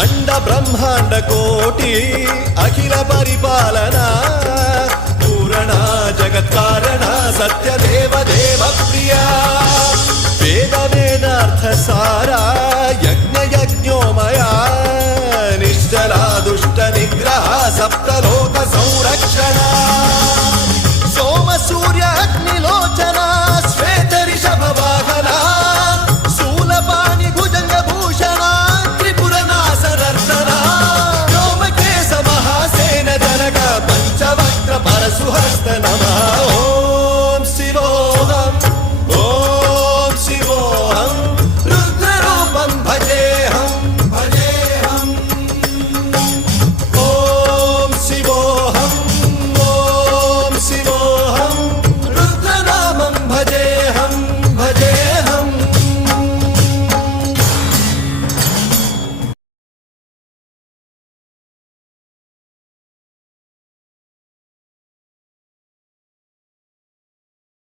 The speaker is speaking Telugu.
అండ బ్రహ్మాండ కోటి అఖిల పరిపాలన పూరణ జగత్కారణ సత్యదేవ దేవ ప్రియ వేద వేదార్థ సారా యజ్ఞ యజ్ఞోమయ